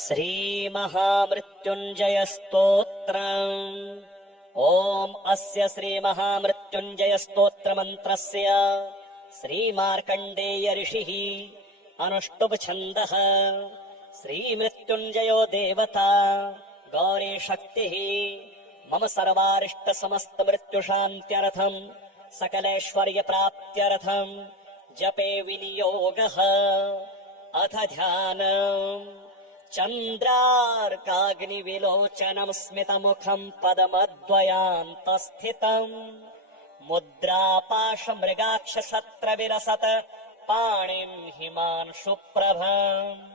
श्रीमहामृत्युञ्जय स्तोत्रम्। ओम अस्य श्रीमहामृत्युञ्जय स्तोत्रमन्त्रस्य श्रीमार्कण्डेय ऋषिः अनुष्टुप् छन्दः। श्रीमृत्युञ्जयो देवता गौरी शक्तिः मम सर्वारिष्ट समस्त मृत्युशान्त्यर्थम् सकलैश्वर्यप्राप्त्यर्थम् जपे विनियोगः। अथ ध्यानम्। चन्द्रार्काग्निविलोचनम् स्मितमुखम् पदमद्वयान्तस्थितम् मुद्रापाशमृगाक्षशत्रविलसत् पाणिम् हिमांशुप्रभम्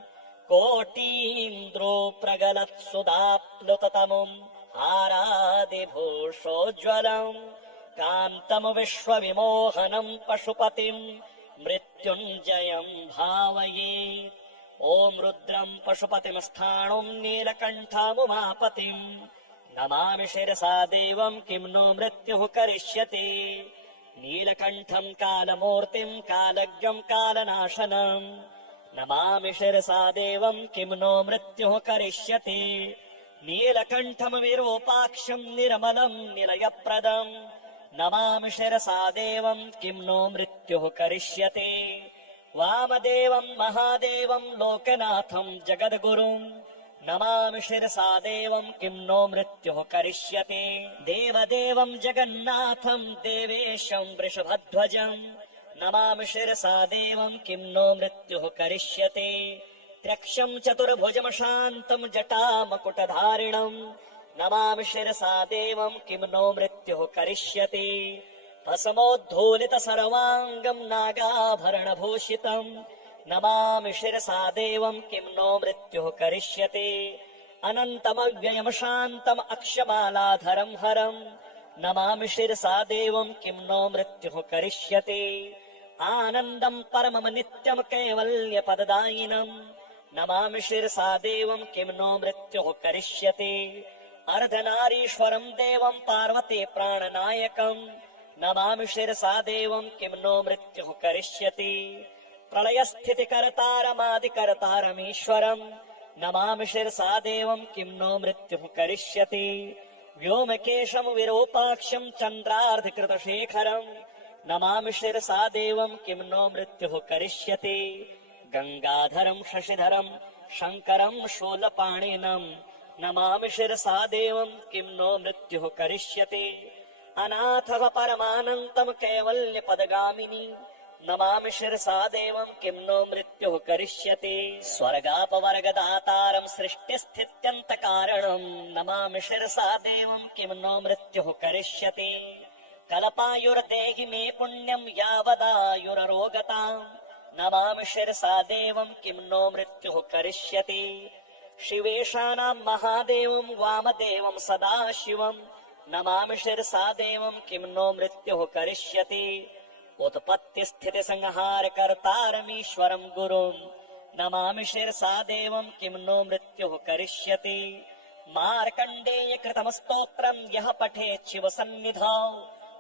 कोटीन्द्रो प्रगलत्सुधाप्लुततमुम् हारादिभूषोज्ज्वलम् कान्तम् विश्वविमोहनम् पशुपतिम् मृत्युञ्जयम् भावये। ओम रुद्रम् पशुपतिम् स्थाणुम् नीलकण्ठमुमापतिम् नमामि शिरसा देवम् किम् नो मृत्युः करिष्यति। नीलकण्ठम् कालमूर्तिम् कालज्ञम् कालनाशनम् नमामि शिरसा देवम् किम् नो मृत्युः करिष्यति। नीलकण्ठम् विरूपाक्षम् निर्मलम् निलयप्रदम् नमामि शिरसा देवम् किम् नो मृत्युः करिष्यति। वामदेवम् महादेवम् लोकनाथम् जगद्गुरुम् नमामि शिरसा देवम् किम् नो मृत्युः करिष्यति। देवदेवम् जगन्नाथम् देवेशम् वृषभध्वजम् नमामि शिरसा देवम् किम् नो मृत्युः करिष्यति। त्र्यक्षम् चतुर्भुजम् शान्तम् जटामकुटधारिणम् नमामि शिरसा देवम् किम् नो मृत्युः करिष्यति। भस्मोद्धूलित सर्वाङ्गम् नागाभरणभूषितम् नमामि शिरसा देवम् किम् नो मृत्युः करिष्यति। अनन्तमव्ययम् शान्तम् अक्षमालाधरम् हरम् नमामि शिरसा देवम् किम् नो मृत्युः करिष्यति। आनन्दम् परमम् नित्यम् कैवल्यपददायिनम् नमामि शिरसा देवम् किम् नो मृत्युः करिष्यति। अर्धनारीश्वरम् देवम् पार्वती प्राणनायकम् नमामि शिरसा देवम् किम् नो मृत्युः करिष्यति। प्रलयस्थितिकर्तारमादिकर्तारमीश्वरम् नमामि शिरसा देवम् किम् नो मृत्युः करिष्यति। व्योमकेशम् विरूपाक्षम् चन्द्रार्धिकृतशेखरम् नमामि शिरसा देवम् किम् नो मृत्युः करिष्यति। गङ्गाधरम् शशिधरम् शङ्करम् शूलपाणिनम् नमामि शिरसा देवम् किम् नो मृत्युः करिष्यति। अनाथः परमानन्तम् कैवल्यपदगामिनी नमामि शिरसा देवम् किम् नो मृत्युः करिष्यति। स्वर्गापवर्गदातारम् सृष्टिस्थित्यन्तकारणम् नमामि शिरसा देवम् किम् नो मृत्युः करिष्यति। कल्पायुर्देहि मे पुण्यम् यावदायुररोगताम् नमामि शिरसा देवम् किम् नो मृत्युः करिष्यति। शिवेशानाम् महादेवम् वामदेवम् सदाशिवम् नमामि शिरसा देवम् किम् नो मृत्युः करिष्यति। उत्पत्तिस्थितिसंहारकर्तारमीश्वरम् गुरुम् नमामि शिरसा देवम् किम् नो मृत्युः करिष्यति। मार्कण्डेयकृतम् स्तोत्रम् यः पठेत् शिवसन्निधौ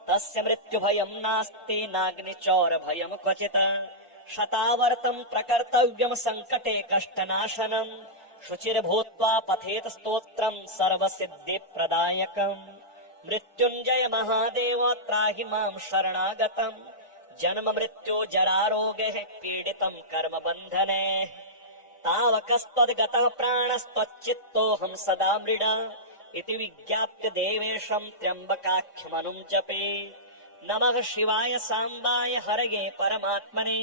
तस्य मृत्युभयम् नास्ति नाग्निचौरभयम् क्वचित्। शतावर्तम् प्रकर्तव्यम् सङ्कटे कष्टनाशनम् शुचिर्भूत्वा पठेत् स्तोत्रम् सर्वसिद्धिप्रदायकम्। मृत्युञ्जय महादेव त्राहि माम् शरणागतम् जन्म मृत्यु जरारोगैः पीडितम् कर्मबन्धने तावकस्त्वद्गतः प्राणस्त्वच्चित्तोऽहम् सदा मृड इति विज्ञाप्य देवेशम् त्र्यम्बकाख्यमनुम् जपे। नमः शिवाय साम्बाय हरये परमात्मने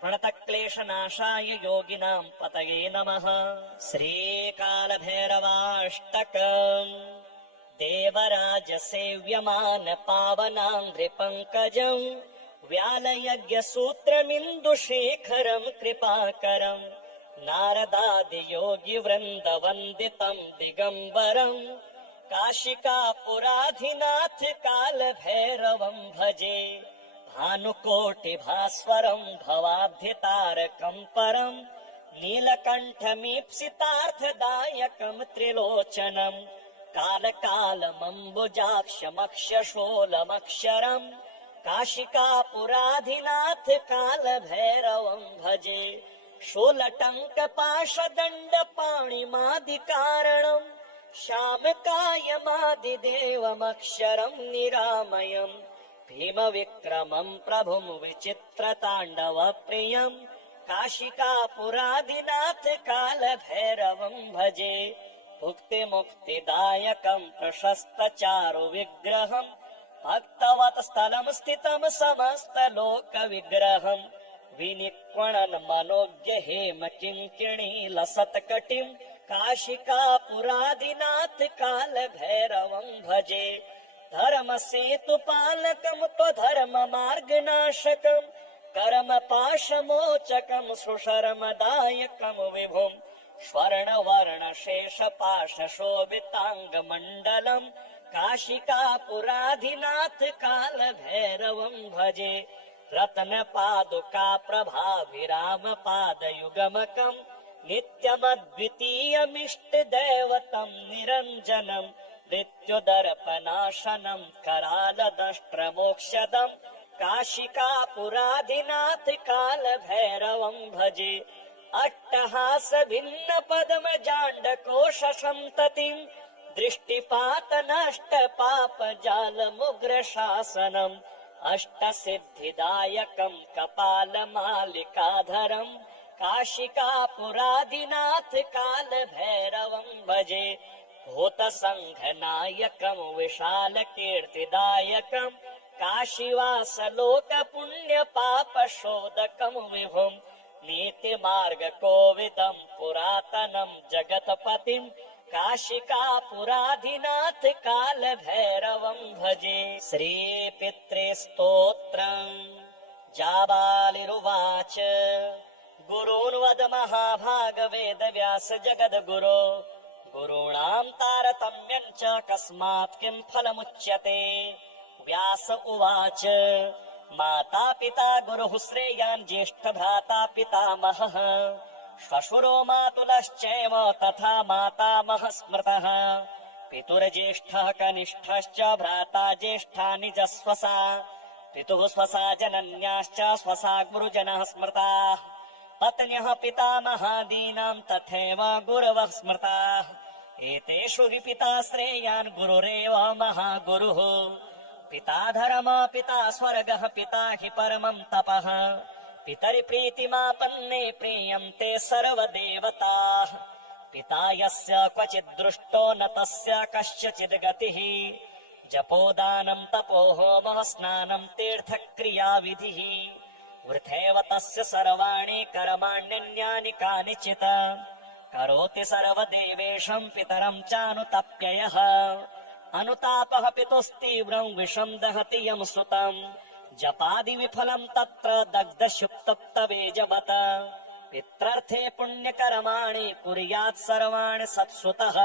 प्रणतक्लेशनाशाय योगिनाम् पतये नमः। श्रीकालभैरवाष्टकम्। देवराजसेव्यमान पावनाङ्घ्रिपङ्कजम् व्यालयज्ञसूत्रमिन्दुशेखरम् कृपाकरम् नारदादियोगिवृन्दवन्दितम् दिगम्बरम् काशिकापुराधिनाथ कालभैरवम् भजे। भानुकोटिभास्वरम् भवाब्धितारकम् परम् नीलकण्ठमीप्सितार्थदायकम् त्रिलोचनम् कालकालमम्बुजाक्षमक्षशूलमक्षरम् काशिकापुराधिनाथ कालभैरवम् भजे। शूलटङ्कपाशदण्डपाणिमा परमादिकारणम् श्यामकायमादिदेवमक्षरम् निरामयम् भीमविक्रमम् प्रभुम् विचित्रताण्डवप्रियम् काशिकापुरादिनाथ कालभैरवम् भजे मुक्तिमुक्तिदायकम् प्रशस्तचारुविग्रहम् भक्तवत्स्थलम् स्थितम् समस्तलोकविग्रहम् विनिक्वणन् मनोज्ञ हेम किङ्किणी लसत्कटिम् काशिकापुरादिनाथ कालभैरवम् भजे धर्मसेतुपालकम् त्वधर्ममार्गनाशकम् कर्मपाशमोचकम् सुशर्मदायकम् विभुम् स्वर्णवर्णशेषपाशशोभिताङ्गमण्डलम् काशिकापुराधिनाथ कालभैरवम् भजे रत्नपादुका प्रभाभिरामपादयुगमकम् नित्यमद्वितीयमिष्टदैवतम् निरञ्जनम् मृत्युदर्पनाशनम् करालदष्ट्रमोक्षदम् काशिकापुराधिनाथ कालभैरवम् भजे अट्टहास भिन्न पद्मजाण्डकोशसन्ततिम् दृष्टिपात नष्ट पाप जालमुग्र शासनम् अष्टसिद्धिदायकम् कपालमालिकाधरम् काशिकापुरादिनाथ कालभैरवम् भजे भूतसङ्घनायकम् विशालकीर्तिदायकम् काशीवासलोकपुण्यपापशोधकम् विभुम् नीतिमार्गकोविदम् पुरातनम् जगत्पतिम् काशिकापुराधिनाथ कालभैरवम् भजे श्रीपितृस्तोत्रम् जाबालिरुवाच गुरून्वद महाभागवेदव्यास जगद्गुरो गुरूणाम् तारतम्यम् च कस्मात् किम् फलमुच्यते व्यास उवाच माता पिता गुरुः श्रेयान् ज्येष्ठभ्राता पितामहः श्वशुरो मातुलश्चैव तथा मातामहः स्मृतः पितुर्ज्येष्ठः कनिष्ठश्च भ्राता ज्येष्ठा निजस्वसा पितुः स्वसा जनन्याश्च स्वसा गुरुजनः स्मृताः पत्न्यः पितामहादीनाम् तथैव गुरवः स्मृताः एतेषु हि पिता श्रेयान् गुरुरेव महागुरुः पिता धर्म पिता स्वर्गः पिता हि परमम् तपः पितरि प्रीतिमापन्ने प्रीयन्ते सर्वदेवताः पिता यस्य क्वचित् दृष्टो न तस्य कस्यचिद् गतिः जपोदानम् तपो होमः स्नानम् तीर्थक्रियाविधिः वृथैव तस्य सर्वाणि कर्माण्यन्यानि कानिचित् करोति सर्वदेवेशम् पितरम् चानुतप्ययः अनुतापः पितुस्तीव्रम् विषम् दहति यम् सुतम् जपादिविफलम् तत्र दग्धशुक्तप्तवेजवत पित्रर्थे पुण्यकर्माणि कुर्यात् सर्वाणि सत्सुतः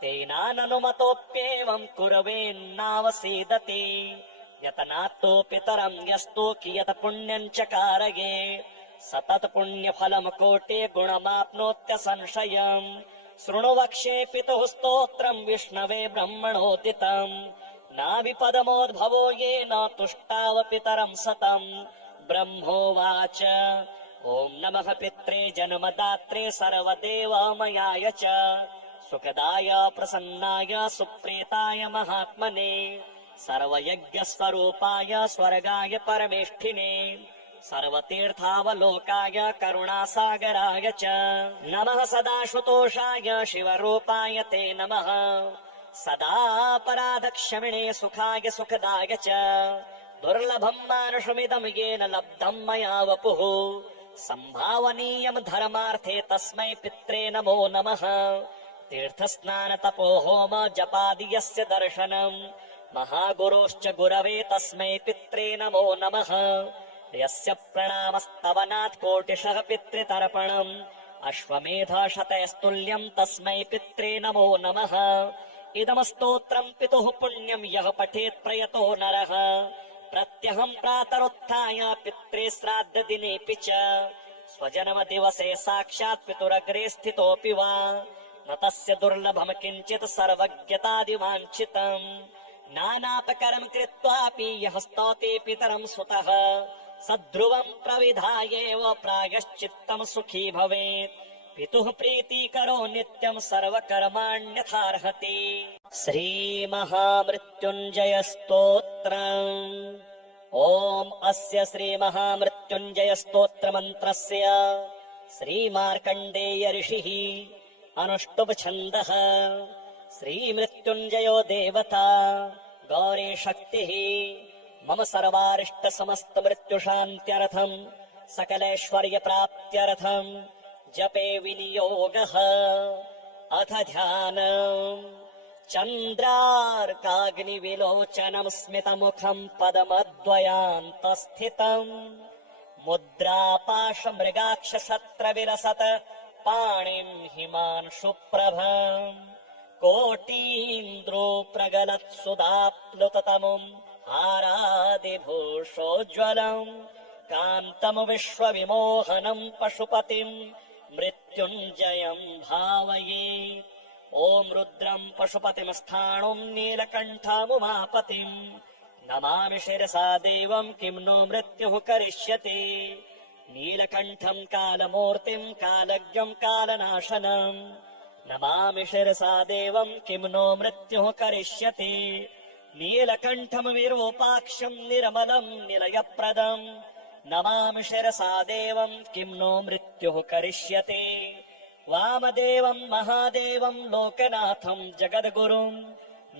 तेनाननुमतोऽप्येवम् कुर्वेन्नावसीदति यतनात्तो पितरम् यस्तु कियत् पुण्यम् च कारये सतत पुण्यफलम् कोटे गुणमाप्नोत्यसंशयम् शृणु वक्ष्ये पितुः स्तोत्रम् विष्णवे ब्रह्मणोदितम् नाभिपदमोद्भवो येन तुष्टाव पितरम् सतम् ब्रह्मोवाच ॐ नमः पित्रे जन्मदात्रे सर्वदेवमयाय च सुखदाय प्रसन्नाय सुप्रीताय महात्मने सर्वयज्ञस्वरूपाय स्वर्गाय परमेष्ठिने सर्वतीर्थावलोकाय करुणासागराय च नमः सदाशुतोषाय शिवरूपाय ते नमः सदापराधक्षमिणे सुखाय सुखदाय च दुर्लभम् मानुषमिदम् येन लब्धम् मया वपुः सम्भावनीयम् धर्मार्थे तस्मै पित्रे नमो नमः तीर्थस्नान तपो होम जपादि यस्य दर्शनम् महागुरोश्च गुरवे तस्मै पित्रे नमो नमः यस्य प्रणामस्तवनात् कोटिशः पितृतर्पणम् अश्वमेध शतैस्तुल्यम् तस्मै पित्रे नमो नमः इदम् स्तोत्रम् पितुः पुण्यम् यः पठेत् प्रयतो नरः प्रत्यहम् प्रातरुत्थाय पित्रे श्राद्धदिनेऽपि च स्वजन्मदिवसे साक्षात् पितुरग्रे स्थितोऽपि वा न तस्य दुर्लभम् किञ्चित् सर्वज्ञतादिवाञ्छितम् नानापकरम् कृत्वापि यः स्तौति पितरम् सुतः सध्रुवम् प्रविधायेव प्रायश्चित्तम् सुखी भवेत् पितुः प्रीतिकरो नित्यं सर्वकर्माण्यथार्हति। श्रीमहामृत्युञ्जय स्तोत्रम्। ॐ अस्य श्रीमहामृत्युञ्जय स्तोत्रमन्त्रस्य श्रीमार्कण्डेय ऋषिः अनुष्टुप् छन्दः। श्रीमृत्युञ्जयो देवता गौरी शक्तिः। मम सर्वारिष्ट समस्त मृत्युशान्त्यर्थम् सकलैश्वर्यप्राप्त्यर्थम् जपे विनियोगः। अथ ध्यानम्। चन्द्रार्काग्निविलोचनम् स्मितमुखम् पदमद्वयान्तस्थितम् मुद्रापाशमृगाक्षशत्रविलसत् पाणिम् हिमांशुप्रभम् कोटीन्द्रो प्रगलत्सुधाप्लुततमुम् हारादिभूषोज्ज्वलम् कान्तम् विश्वविमोहनम् पशुपतिम् मृत्युञ्जयम् भावये। ॐ रुद्रम् पशुपतिम् स्थाणुम् नीलकण्ठमुमापतिम् नमामि शिरसा देवम् किं नो मृत्युः करिष्यति। नीलकण्ठम् कालमूर्तिम् कालज्ञम् कालनाशनम् नमामि शिरसा देवम् किं नो मृत्युः करिष्यति। नीलकण्ठम् विरूपाक्षम् निर्मलम् निलयप्रदम् नमामि शिरसा देवम् किं नो मृत्युः करिष्यति। वामदेवम् महादेवम् लोकनाथम् जगद्गुरुम्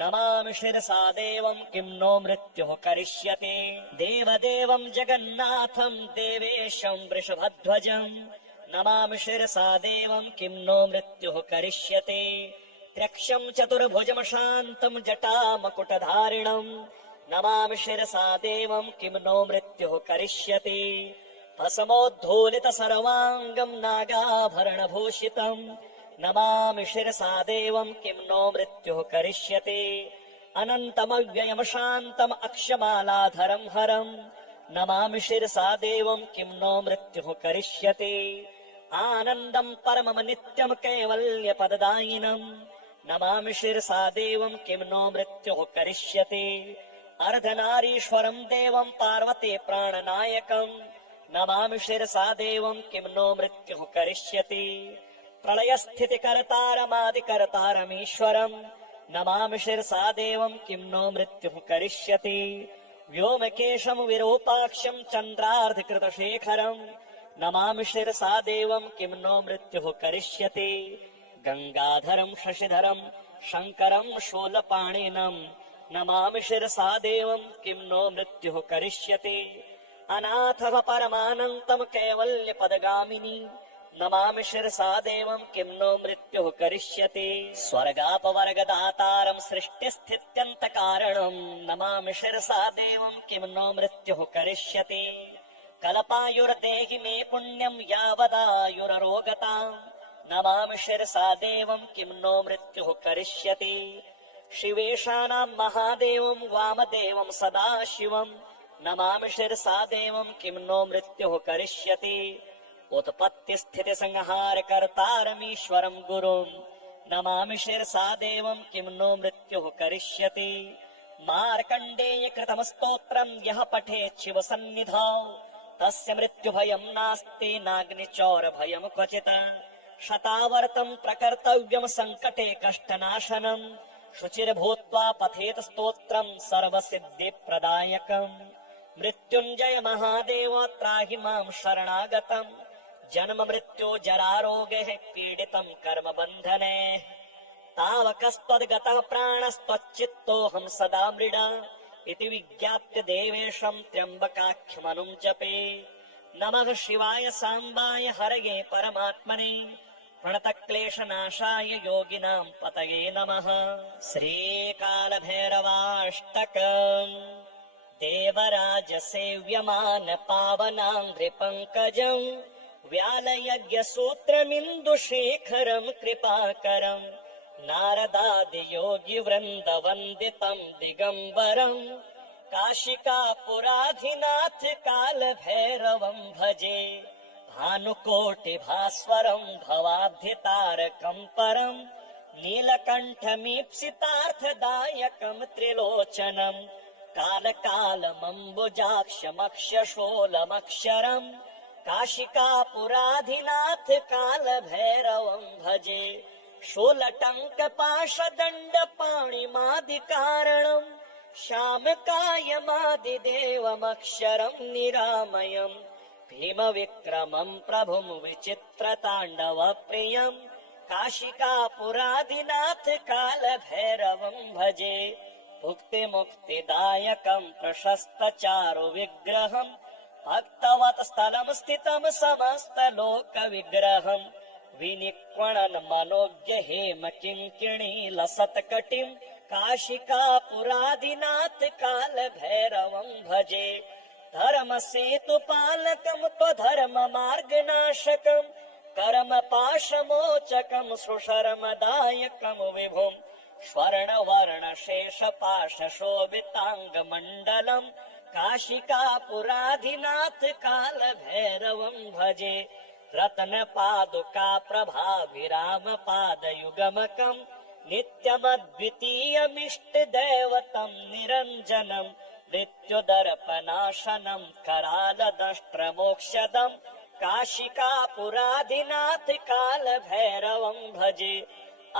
नमामि शिरसा देवम् किं नो मृत्युः करिष्यति। देवदेवम् जगन्नाथम् देवेशम् वृषभध्वजम् नमामि शिरसा देवम् किं नो मृत्युः करिष्यति। त्र्यक्षम् चतुर्भुजम् शान्तम् जटामकुटधारिणम् नमामि शिरसा देवम् किं नो मृत्युः करिष्यति। भस्मोद्धूलित सर्वाङ्गम् नागाभरणभूषितम् नमामि शिरसा देवम् किं नो मृत्युः करिष्यति। अनन्तमव्ययम् शान्तम् अक्षमालाधरम् हरम् नमामि शिरसा देवम् किं नो मृत्युः करिष्यति। आनन्दम् परमम् नित्यम् कैवल्यपददायिनम् नमामि शिरसा देवम् किं नो मृत्युः करिष्यति। अर्धनारीश्वरम् देवम् पार्वती प्राणनायकम् नमामि शिरसा देवम् किं नो मृत्युः करिष्यति। प्रलयस्थितिकर्तारमादिकर्तारमीश्वरम् नमामि शिरसा देवम् किं नो मृत्युः करिष्यति। व्योमकेशम् विरूपाक्षम् चन्द्रार्धकृतशेखरम् नमामि शिरसा देवम् किं नो मृत्युः करिष्यति। गङ्गाधरम् शशिधरम् शङ्करम् शूलपाणिनम् नमामि शिरसा देवम् किं नो मृत्युः करिष्यति। अनाथः परमानन्तम् कैवल्यपदगामिनी नमामि शिरसा देवम् किं नो मृत्युः करिष्यति। स्वर्गापवर्गदातारम् सृष्टिस्थित्यन्तकारणम् नमामि शिरसा देवम् किं नो मृत्युः करिष्यति। कल्पायुर्देहि मे पुण्यम् यावदायुररोगताम् नमामि शिरसा देवम् किं नो मृत्युः करिष्यति। शिवेशानाम् महादेवम् वामदेवम् सदाशिवम् नमामि शिरसा देवम् किं नो मृत्युः करिष्यति। उत्पत्तिस्थितिसंहारकर्तारमीश्वरम् गुरुम् नमामि शिरसा देवम् किं नो मृत्युः करिष्यति। मार्कण्डेयकृतम् स्तोत्रम् यः पठेत् शिवसन्निधौ तस्य मृत्युभयम् नास्ति नाग्निचौरभयम् क्वचित्। शतावर्तम् प्रकर्तव्यम् सङ्कटे कष्टनाशनम् शुचिर्भूत्वा पठेत् स्तोत्रम् सर्वसिद्धिप्रदायकम्। मृत्युञ्जय महादेव त्राहि माम् शरणागतम् जन्म मृत्यु जरारोगैः पीडितम् कर्मबन्धने। तावकस्त्वद्गतः प्राणस्त्वच्चित्तोऽहम् सदा मृड इति विज्ञाप्य देवेशम् त्र्यम्बकाख्यमनुम् जपे। नमः शिवाय साम्बाय हरये परमात्मने प्रणतक्लेशनाशाय योगिनाम् पतये नमः। श्रीकालभैरवाष्टकम्। देवराजसेव्यमान पावनाङ्घ्रिपङ्कजम् व्यालयज्ञसूत्रमिन्दुशेखरम् कृपाकरम् नारदादियोगिवृन्दवन्दितम् दिगम्बरम् काशिकापुराधिनाथ कालभैरवम् भजे। भानुकोटिभास्वरम् भवाब्धितारकम् परम् नीलकण्ठमीप्सितार्थदायकम् त्रिलोचनम् कालकालमम्बुजाक्षमक्षशोलमक्षरम् काशिकापुराधिनाथ कालभैरवं भजे शूलटङ्कपाशदण्डपाणिमादिकारणम् श्यामकायमादिदेवमक्षरम् निरामयम् भीमविक्रमम् प्रभुम् विचित्रताण्डवप्रियम् काशिकापुरादिनाथ कालभैरवम् भजे भुक्तिमुक्तिदायकम् प्रशस्तचारुविग्रहम् भक्तवत् स्थलम् स्थितम् समस्तलोकविग्रहम् विनिक्वणन् मनोज्ञ हेम किङ्किणी लसत्कटिम् काशिकापुरादिनाथ कालभैरवम् भजे धर्मसेतुपालकम् त्वधर्ममार्गनाशकम् कर्मपाशमोचकम् सुशर्मदायकम् विभुम् स्वर्णवर्णशेषपाशशोभिताङ्गमण्डलम् काशिकापुराधिनाथ कालभैरवम् भजे रत्नपादुका प्रभाविरामपादयुगमकम् नित्यमद्वितीयमिष्टदैवतम् निरञ्जनम् मृत्युदर्पनाशनम् करालदष्ट्रमोक्षदम् काशिकापुराधिनाथ कालभैरवम् भजे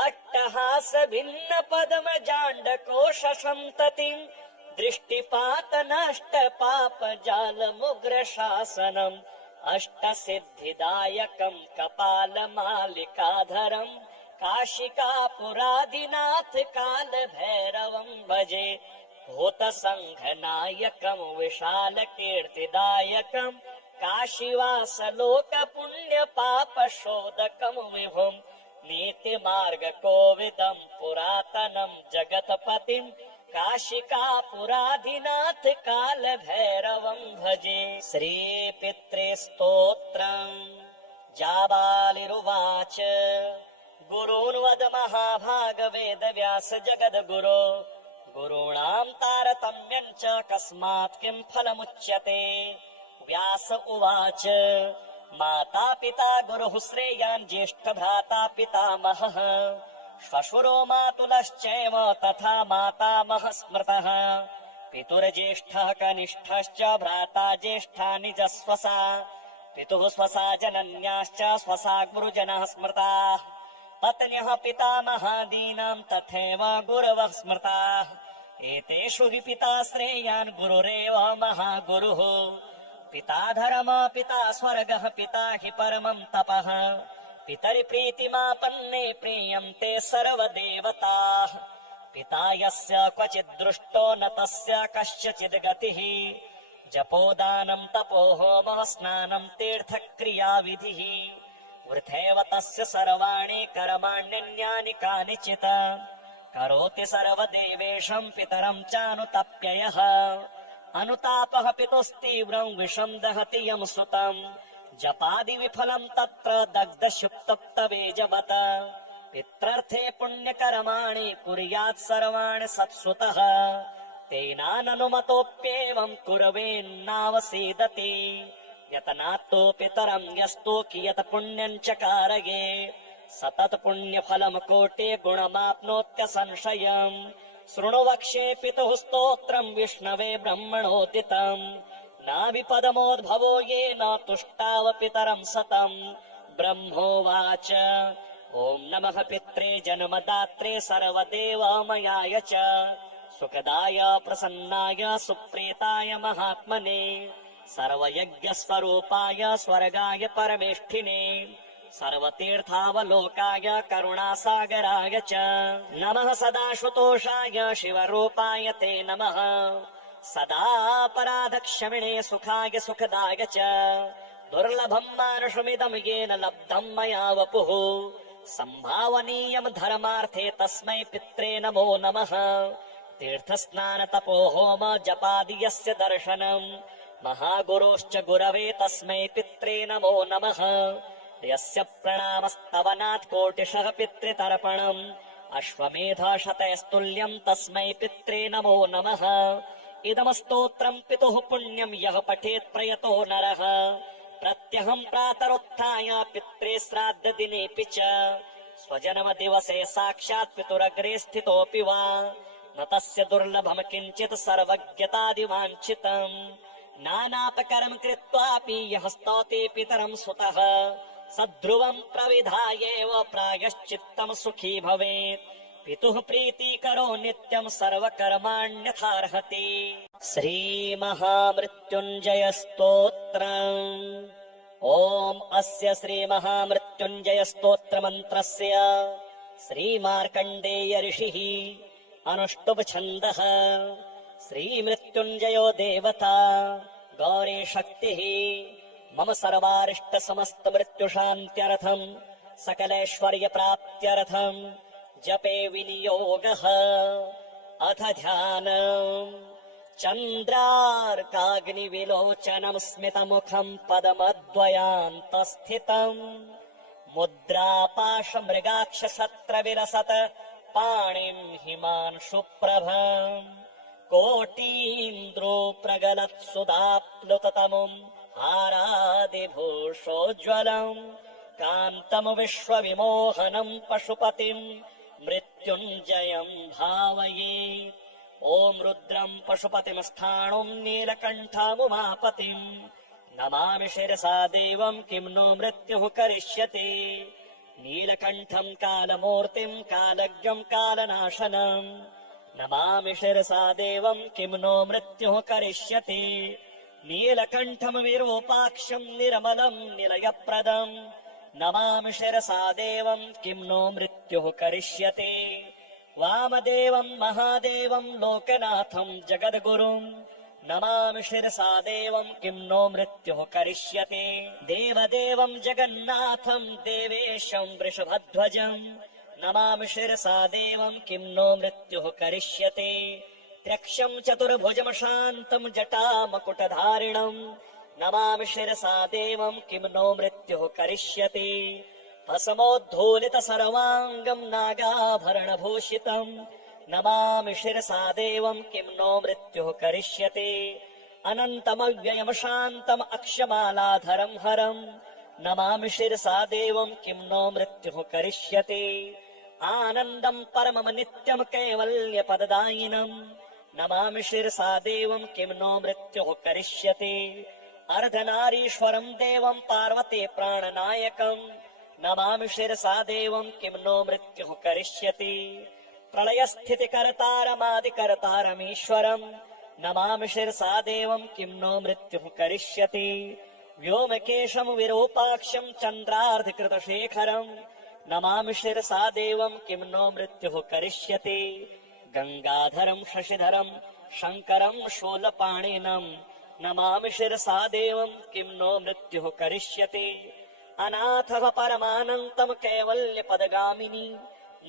अट्टहास भिन्न पद्मजाण्डकोश सन्ततिम् दृष्टिपात नष्ट पाप जालमुग्र शासनम् अष्टसिद्धिदायकम् कपालमालिकाधरम् काशिकापुरादिनाथ कालभैरवम् भजे भूतसङ्घनायकम् विशालकीर्तिदायकम् काशीवासलोकपुण्यपापशोधकम् विभुम् नीतिमार्गकोविदम् पुरातनम् जगत्पतिम् काशिकापुराधिनाथ कालभैरवम् भजे श्रीपित्रे स्तोत्रम् जाबालिरुवाच गुरून्वद महाभाग वेदव्यास जगद्गुरो गुरूणाम् तारतम्यम् च कस्मात् किम् फलमुच्यते व्यास उवाच माता पिता गुरुः श्रेयान् ज्येष्ठभ्राता पितामहः श्वशुरो मातुलश्चैव तथा मातामहः स्मृतः पितुर्ज्येष्ठः कनिष्ठश्च भ्राता ज्येष्ठा निजस्वसा पितुः स्वसा जनन्याश्च स्वसा गुरुजनः स्मृताः पत्न्यः पितामहादीनाम् तथैव गुरवः स्मृताः एतेषु हि पिता श्रेयान् गुरुरेव महागुरुः पिता धर्म पिता स्वर्गः पिता हि परमम् तपः पितरि प्रीतिमापन्ने प्रीयन्ते सर्वदेवताः पिता यस्य क्वचित् दृष्टो न तस्य कस्यचिद् गतिः जपोदानम् तपो होमः स्नानम् तीर्थक्रियाविधिः वृथैव तस्य सर्वाणि कर्माण्यन्यानि कानिचित् करोति सर्वदेवेशम् पितरम् चानुतप्ययः अनुतापः पितुस्तीव्रम् विषम् दहति यम् सुतम् जपादि विफलम् तत्र दग्धशुप्तप्तवेजवत पित्रर्थे पुण्यकर्माणि कुर्यात् सर्वाणि सत्सुतः तेनाननुमतोऽप्येवम् कुर्वेन्नावसीदति यतनात्तो पितरम् यस्तु कियत् पुण्यम् चकारये सतत पुण्यफलम् कोटे गुणमाप्नोत्यसंशयम् शृणु वक्ष्ये पितुः स्तोत्रम् विष्णवे ब्रह्मणोदितम् नाभिपदमोद्भवो येन तुष्टाव पितरम् सतम् ब्रह्मोवाच ॐ नमः पित्रे जन्मदात्रे सर्वदेवमयाय च सुखदाय प्रसन्नाय सुप्रीताय महात्मने सर्वयज्ञस्वरूपाय स्वर्गाय परमेष्ठिने सर्वतीर्थावलोकाय करुणासागराय च नमः सदाशुतोषाय शिवरूपाय ते नमः सदापराधक्षमिणे सुखाय सुखदाय च दुर्लभम् मानुषमिदम् येन लब्धम् मया वपुः सम्भावनीयम् धर्मार्थे तस्मै पित्रे नमो नमः तीर्थस्नान तपो होम जपादि यस्य दर्शनम् महागुरोश्च गुरवे तस्मै पित्रे नमो नमः यस्य प्रणामस्तवनात् कोटिशः पितृतर्पणम् अश्वमेधशतैस्तुल्यम् तस्मै पित्रे नमो नमः इदम् स्तोत्रम् पितुः पुण्यम् यः पठेत् प्रयतो नरः प्रत्यहम् प्रातरुत्थाय पित्रे श्राद्धदिनेऽपि च स्वजन्मदिवसे साक्षात् पितुरग्रे स्थितोऽपि वा न तस्य दुर्लभम् किञ्चित् सर्वज्ञतादिवाञ्छितम् नानापकरम् कृत्वा मत्वापि यः स्तौति पितरं सुतः सध्रुवं प्रविधायेव प्रायश्चित्तं सुखी भवेत् पितुः प्रीतिकरो नित्यं सर्वकर्माण्यथार्हति। श्रीमहामृत्युञ्जय स्तोत्रम्। ॐ अस्य श्रीमहामृत्युञ्जय स्तोत्रमन्त्रस्य श्रीमार्कण्डेय ऋषिः अनुष्टुप् छन्दः। श्रीमृत्युञ्जयो देवता गौरी शक्तिः मम सर्वारिष्ट समस्त मृत्युशान्त्यर्थं सकलैश्वर्यप्राप्त्यर्थं जपे विनियोगः। अथ ध्यानम्। चन्द्रार्काग्निविलोचनं स्मितमुखं पदमद्वयान्तस्थितम् मुद्रापाशमृगाक्षशत्रविलसत् पाणिं हिमांशुप्रभम् कोटीन्द्रो प्रगलत्सुधाप्लुततमुम् हारादिभूषोज्ज्वलम् कान्तम् विश्वविमोहनम् पशुपतिम् मृत्युञ्जयम् भावये। ॐ रुद्रम् पशुपतिमस्थाणुम् नीलकण्ठमुमापतिम् नमामि शिरसा देवम् किं नो मृत्युः करिष्यति। नीलकण्ठम् कालमूर्तिम् कालज्ञम् कालनाशनम् नमामि शिरसा देवम् किं नो मृत्युः करिष्यति। नीलकण्ठम् विरूपाक्षम् निर्मलम् निलयप्रदम् नमामि शिरसा देवम् किं नो मृत्युः करिष्यति। वामदेवम् महादेवम् लोकनाथम् जगद्गुरुम् नमामि शिरसा देवम् किं नो मृत्युः करिष्यति। देवदेवम् जगन्नाथम् देवेशम् वृषभध्वजम् नमामि शिरसा देवम् किं नो मृत्युः करिष्यति। त्र्यक्षम् चतुर्भुजम् शान्तम् जटामकुटधारिणम् नमामि शिरसा देवम् किं नो मृत्युः करिष्यति। भस्मोद्धूलित सर्वाङ्गम् नागाभरणभूषितम् नमामि शिरसा देवम् किं नो मृत्युः करिष्यति। अनन्तमव्ययम् शान्तम् अक्षमालाधरम् हरम् नमामि शिरसा देवम् किं नो मृत्युः करिष्यति। आनन्दम् परमम् नित्यम् कैवल्यपददायिनम् नमामि शिरसा देवम् किं नो मृत्युः करिष्यति। अर्धनारीश्वरम् देवम् पार्वती प्राणनायकम् नमामि शिरसा देवम् किं नो मृत्युः करिष्यति। प्रलयस्थितिकर्तारमादिकर्तारमीश्वरम् नमामि शिरसा देवम् किं नो मृत्युः करिष्यति। व्योमकेशम् विरूपाक्षम् चन्द्रार्धकृतशेखरम् नमामि शिरसा देवम् किं नो मृत्युः करिष्यति। गङ्गाधरम् शशिधरम् शङ्करम् शूलपाणिनम् नमामि शिरसा देवम् किं नो मृत्युः करिष्यति। अनाथः परमानन्तम् कैवल्यपदगामिनी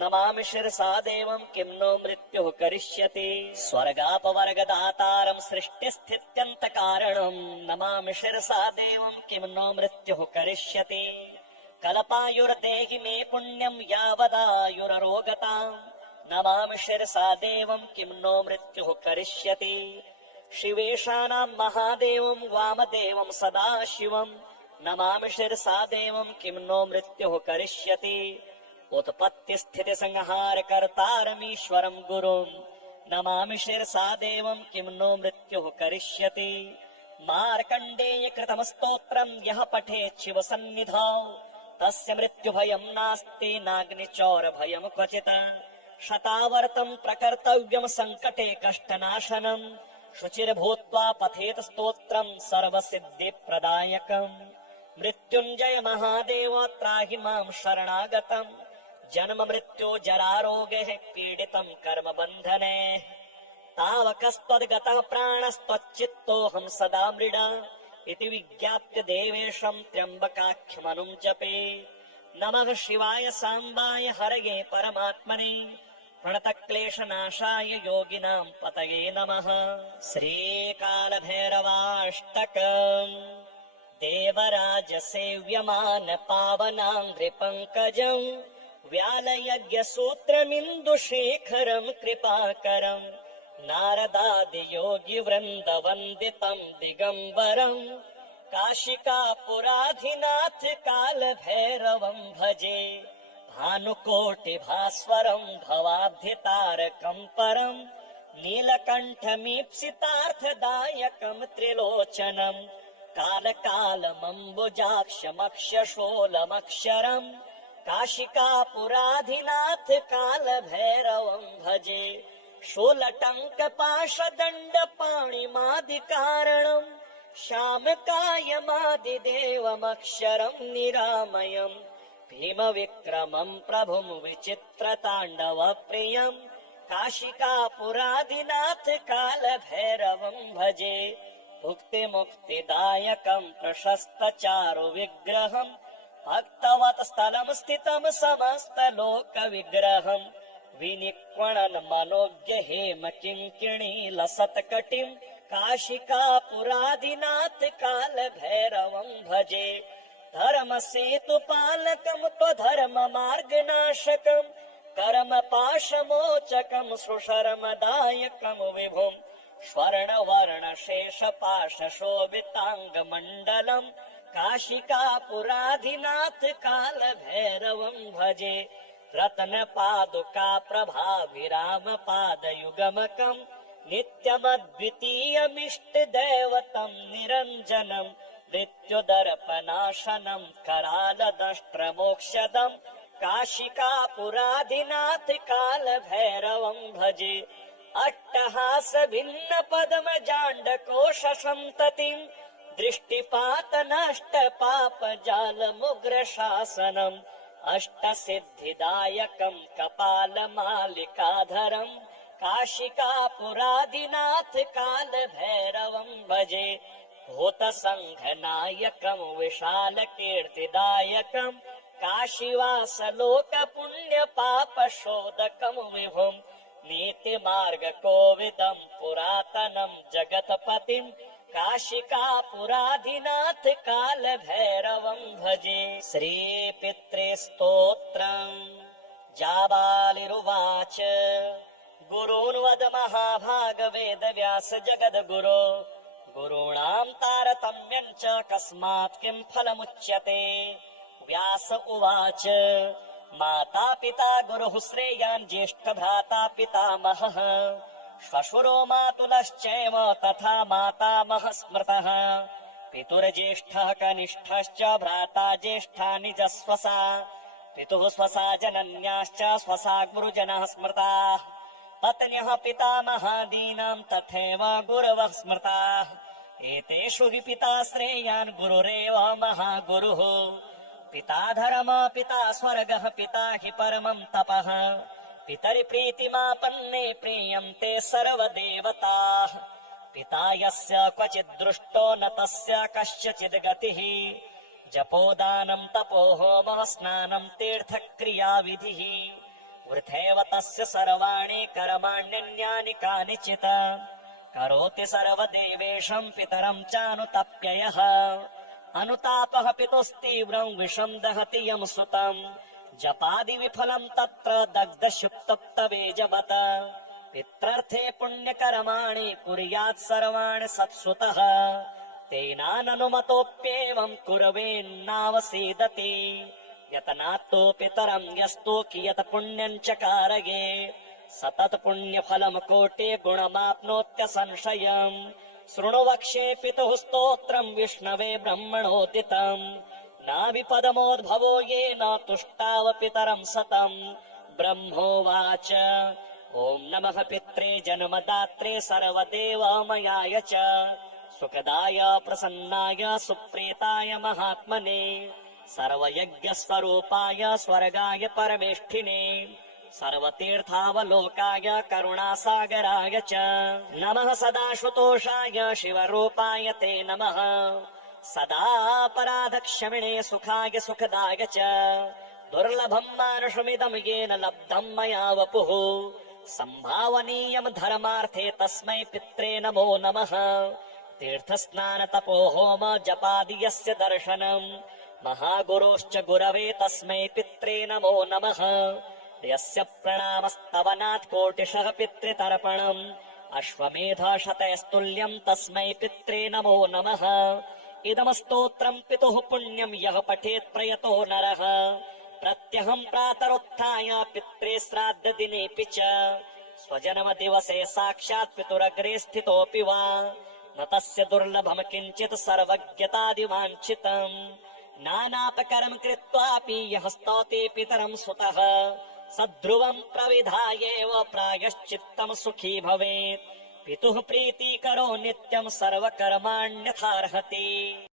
नमामि शिरसा देवम् किं नो मृत्युः करिष्यति। स्वर्गापवर्गदातारम् सृष्टिस्थित्यन्तकारणम् नमामि शिरसा देवम् किं नो मृत्युः करिष्यति। कल्पायुर्देहि मे पुण्यम् यावदायुररोगताम् नमामि शिरसा देवम् किं नो मृत्युः करिष्यति। शिवेशानाम् महादेवम् वामदेवम् सदाशिवम् नमामि शिरसा देवम् किं नो मृत्युः करिष्यति। उत्पत्तिस्थितिसंहारकर्तारमीश्वरम् गुरुम् नमामि शिरसा देवम् किं नो मृत्युः करिष्यति। मार्कण्डेयकृतम् स्तोत्रम् यः पठेत् शिवसन्निधौ तस्य मृत्युभयम् नास्ति नाग्निचौरभयम् क्वचित्। शतावर्तम् प्रकर्तव्यम् सङ्कटे कष्टनाशनम् शुचिर्भूत्वा पठेत् स्तोत्रम् सर्वसिद्धिप्रदायकम्। मृत्युञ्जय महादेव त्राहि माम् शरणागतम् जन्म मृत्यु जरारोगैः पीडितम् कर्मबन्धने। तावकस्त्वद्गतः प्राणस्त्वच्चित्तोऽहम् सदा मृड इति विज्ञाप्य देवेशम् त्र्यम्बकाख्यमनुम् जपे। नमः शिवाय साम्बाय हरये परमात्मने प्रणतक्लेशनाशाय योगिनाम् पतये नमः। श्रीकालभैरवाष्टकम्। देवराजसेव्यमान पावनाङ्घ्रिपङ्कजम् व्यालयज्ञसूत्रमिन्दुशेखरम् कृपाकरम् नारदादियोगिवृन्दवन्दितम् दिगम्बरम् काशिकापुराधिनाथ कालभैरवम् भजे। भानुकोटिभास्वरम् भवाब्धितारकम् परम् नीलकण्ठमीप्सितार्थदायकम् त्रिलोचनम् कालकालमम्बुजाक्षमक्षशोलमक्षरम् काशिकापुराधिनाथ कालभैरवम् भजे शूलटङ्कपाशदण्डपाणिमादिकारणम् श्यामकायमादिदेवमक्षरम् निरामयम् भीमविक्रमम् प्रभुम् विचित्रताण्डवप्रियम् काशिकापुरादिनाथ कालभैरवम् भजे मुक्तिमुक्तिदायकम् प्रशस्तचारुविग्रहम् भक्तवत् स्थलम् स्थितम् समस्तलोकविग्रहम् विनिक्वणन् मनोज्ञ हेम किङ्किणी लसत्कटिम् काशिकापुरादिनाथ कालभैरवम् भजे धर्मसेतुपालकम् त्वधर्ममार्गनाशकम् कर्मपाशमोचकम् सुशर्मदायकम् विभुम् स्वर्णवर्णशेषपाशशोभिताङ्गमण्डलम् काशिकापुराधिनाथ कालभैरवम् भजे रत्नपादुका प्रभाविरामपादयुगमकम् नित्यमद्वितीयमिष्टदैवतम् निरञ्जनम् मृत्युदर्पनाशनम् करालदष्ट्रमोक्षदम् काशिकापुराधिनाथ कालभैरवम् भजे अट्टहास भिन्न पद्मजाण्डकोश सन्ततिम् दृष्टिपात नष्ट पाप जालमुग्र शासनम् अष्टसिद्धिदायकम् कपालमालिकाधरम् काशिकापुरादिनाथ कालभैरवम् भजे भूतसङ्घनायकम् विशालकीर्तिदायकम् काशीवासलोकपुण्यपापशोधकम् विभुम् नीतिमार्गकोविदम् पुरातनम् जगत्पतिम् काशिकापुराधिनाथ कालभैरवम् भजे श्रीपित्रे स्तोत्रम् जाबालिरुवाच गुरून्वद महाभागवेदव्यास जगद्गुरो गुरूणाम् तारतम्यम् च कस्मात् किम् फलमुच्यते व्यास उवाच माता पिता गुरुः श्रेयान् ज्येष्ठभ्राता पितामहः श्वशुरो मातुलश्चैव तथा मातामहः स्मृतः पितुर्ज्येष्ठः कनिष्ठश्च भ्राता ज्येष्ठा निजस्वसा पितुः स्वसा जनन्याश्च स्वसा गुरुजनः स्मृताः पत्न्यः पितामहादीनाम् तथैव गुरवः स्मृताः एतेषु हि पिता श्रेयान् गुरुरेव महागुरुः पिता धर्म पिता स्वर्गः पिता हि परमम् तपः पितरि प्रीतिमापन्ने प्रीयन्ते सर्वदेवताः पिता यस्य क्वचित् दृष्टो न तस्य कस्यचिद् गतिः जपोदानम् तपो होमः स्नानम् तीर्थक्रियाविधिः वृथैव तस्य सर्वाणि कर्माण्यन्यानि कानिचित् करोति सर्वदेवेशम् पितरम् चानुतप्ययः अनुतापः पितुस्तीव्रम् विषम् दहति यम् सुतम् जपादि विफलम् तत्र दग्धशुप्तप्तवेजवत पित्रर्थे पुण्यकर्माणि कुर्यात् सर्वाणि सत्सुतः तेनाननुमतोऽप्येवम् कुर्वेन्नावसीदति यतनात्तो पितरम् यस्तु कियत् पुण्यम् चकारये सतत पुण्यफलम् कोटे गुणमाप्नोत्यसंशयम् शृणु वक्ष्ये पितुः स्तोत्रम् विष्णवे ब्रह्मणोदितम् नाभिपदमोद्भवो येन तुष्टाव पितरम् सतम् ब्रह्मोवाच ॐ नमः पित्रे जन्मदात्रे सर्वदेवमयाय च सुखदाय प्रसन्नाय सुप्रीताय महात्मने सर्वयज्ञस्वरूपाय स्वर्गाय परमेष्ठिने सर्वतीर्थावलोकाय करुणासागराय च नमः सदाशुतोषाय शिवरूपाय ते नमः सदापराधक्षमिणे सुखाय सुखदाय च दुर्लभम् मानुषमिदम् येन लब्धम् मया वपुः सम्भावनीयम् धर्मार्थे तस्मै पित्रे नमो नमः तीर्थस्नान तपो होम जपादि यस्य दर्शनम् महागुरोश्च गुरवे तस्मै पित्रे नमो नमः यस्य प्रणामस्तवनात् कोटिशः पितृतर्पणम् अश्वमेधशतैस्तुल्यम् तस्मै पित्रे नमो नमः इदमस्तोत्रम् पितुः पुण्यम् यः पठेत् प्रयतो नरः प्रत्यहम् प्रातरुत्थाय पित्रे श्राद्धदिनेऽपि च स्वजन्मदिवसे साक्षात् पितुरग्रे स्थितोऽपि वा न तस्य दुर्लभम् किञ्चित् सर्वज्ञतादिवाञ्छितम् नानापकरम् कृत्वापि यः स्तौति पितरम् सुतः सध्रुवम् प्रविधायेव प्रायश्चित्तम् सुखी भवेत् पितुः प्रीतिकरो नित्यम् सर्वकर्माण्यथार्हति।